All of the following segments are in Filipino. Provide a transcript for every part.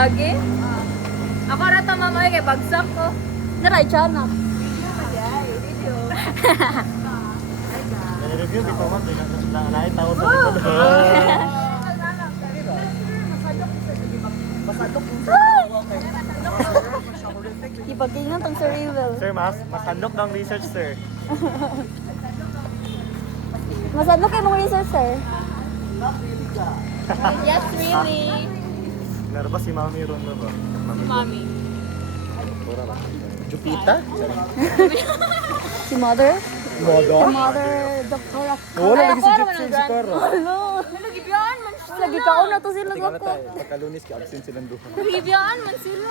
Lagi? Ako na ito mamay kay bagsak ko. Naray, tiyan na. Review bitaw man na naay tao sa likod. Ipagingan tong Sir Rivel. Sir, masandok ng research, sir. Masadlo kayo mong research, sir. Yes, really. Nervous si Mami ron na ba? Mami. Pura ba? Jupita? Si Mother? Si Modo? Mother, Dr. Wala lagi si Gypsy si Caro. Hello. Nagibiyaan man sila. Lagi kaon na to sila Tingala ko. tayo, pagkalunis ka absent silang duha. Nagibiyaan man sila.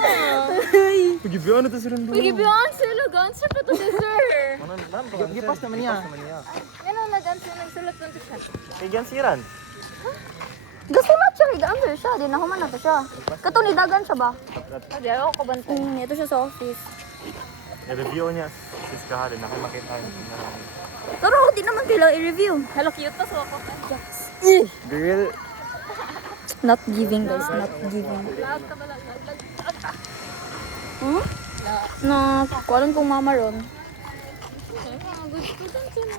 Pagibiyaan na to silang duha. Nagibiyaan sila. Gansa pa to si sir. Gipas naman niya. Ano nag-answer nagsulat lang siya. Kaya siran. Gusto na siya, i-answer siya. Di na human na to siya. Katunidagan siya ba? Hindi ako ko banta. Ito siya sa office. I-review niya. Sis ka rin, nakamakita niya. Pero di naman kailangan i-review. Hello, cute pa so ako. Girl, Not giving, guys. Not giving. Lahat ka ba lang? Hmm? Na, kuwalan kong mama ron. Good student sila.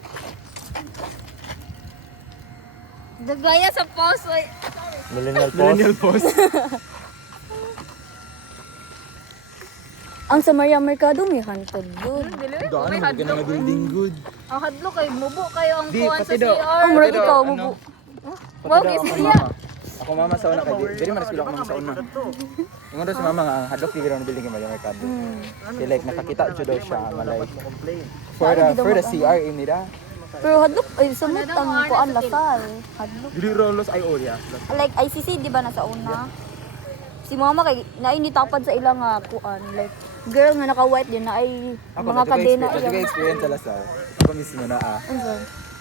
Dagaya sa post. millennial post. Ang sa Maria Mercado may hantod doon. May hadlok. building good. Ang hadlok kayo, mubo kayo ang Di, kuwan sa pati daw. CR. Ang murag ikaw, mubo. Wow, isya. Ako mama sa una kay diri man sila ako mama sa una. Ingon daw si mama nga ang hadlok di giraw building kay Mercado. Kaya like nakakita jud daw siya nga like for the CR nila. Pero hadlok, ay sumit ang kuan lasal. Hadlok. Diri rolos ay olya. Like ICC, di ba nasa una? Si mama kay naini tapad sa ilang kuan. Like, girl nga naka-white din na ay mga kadena Ako iya. experience sa Lasal. Ako mismo na Unsa?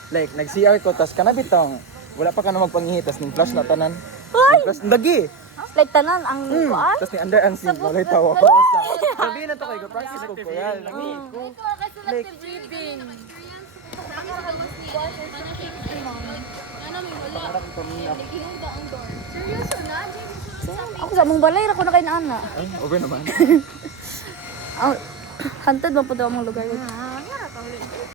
Like nag-CR ko tas kanabitong wala pa ka na magpangihitas ning flash na tanan. Ay! Flash lagi. Like tanan ang kuan. Tas ni under ang sink walay tawa ko. Sabi na to kay go practice ko kaya lagi ko. Selective reading. Seryoso na? Ako sa mong balay ra ko na kay naana. Over naman. Hantod man pud ang lugar yun.